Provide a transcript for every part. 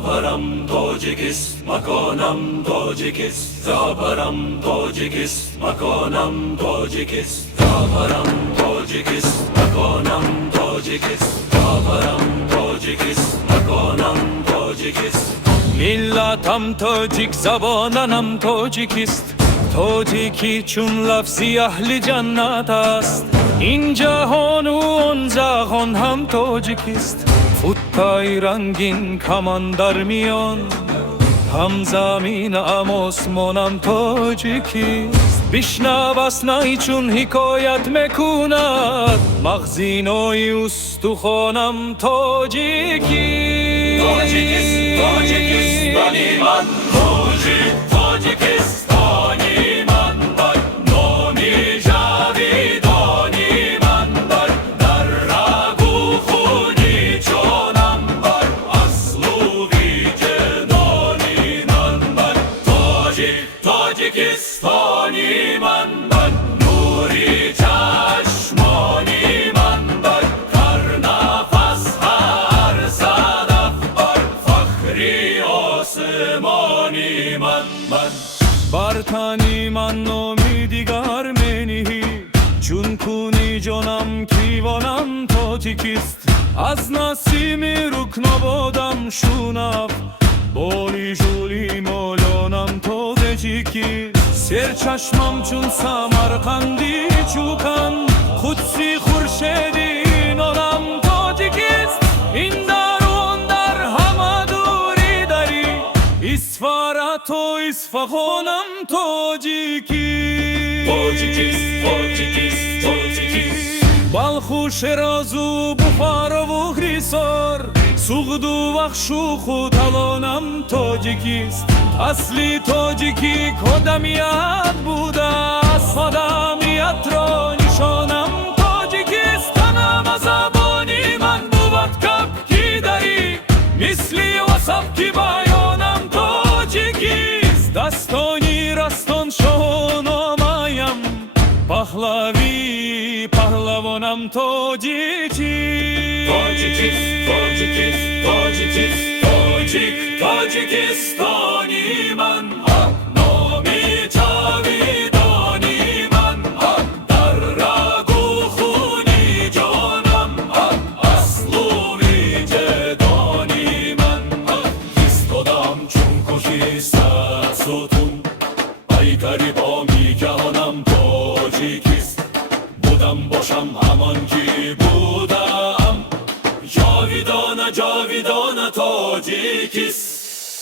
Zabaram Tojikist, Makonam Tojikist, Zabaram Tojikist, Makonam Tojikist, Zabaram Tojikist, Makonam Tojikist, Zabaram Tojikist, Makonam Tojikist. ملتم تاجیک زبانم تاجیکیست تاجیکی چون لفظی اهل جنت است این جهان و آن جهان هم تاجیکیست فوتای رنگین کمان در میان هم زمین هم آسمانم تاجیکیست بشنو اسنای چون حکایت میکند مخزینای استخوانم تاجیکیست تاجیکستانی من تاجیکستانی من بای نامی جاویدانی من بای در رگ و خونی جانم بای اصل و وجدانی من بای تاجیکستانی من بای نوری چشمانی من بای هر نفس هر صدف بای فخری آسمانی من بر تنی من نامی دیگر منهی چون کنی جانم کیوانم تاجیکیست از نسیم رکن آبادم شونف بانی جولی مالانم تاجیکیست سر چشمم چون سمرقندی چوکن خودسی خورشیدی نانم تاجیکیست این در اون در همه دوری داری اسفارت و اصفهانم تاجیکیست بلخ و شیراز و بخارا و هریسار سوغد و بخش و خودالانم تاجیکیست اصلی تاجیکی کدمیت بوده است آدمیت را نشانم تاجیکیست تنم از زبانی من بود کبکی داری مثلی و سبکی بیانم تاجیکیست دستانی رستان شاهنامه‌ام پهلوی پهلوانم تاجیکستانی من نامی جاویدانی من در رگ و خونی جانم اصل و وجدانی من ایستادم چون کشی صد ستون ای غریبا میگنم تاجیکیست بودم باشم همان کی بودم جاویدانه جاویدانه تاجیکیست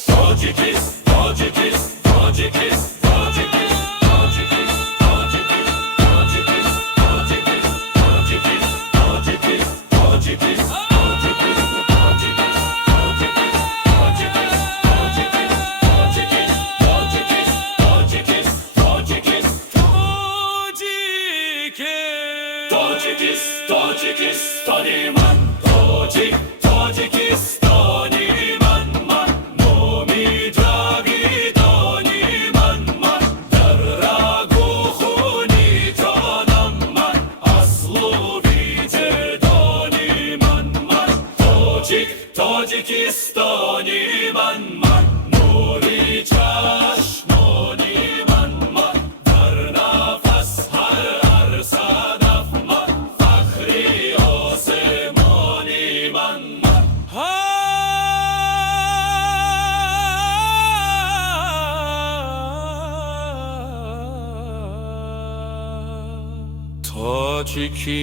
تاجیکیست تاجیکیست تاجیکیست تاجیکیست تاجیکستانی من تاجیکستانی من نامی جاویدانی من در رگ و خونی جانم من اصل و وجدانی من تاجیکستانی من نوری چشمانی من در نفس هر صدف من فخری آسمانی من تاجیکی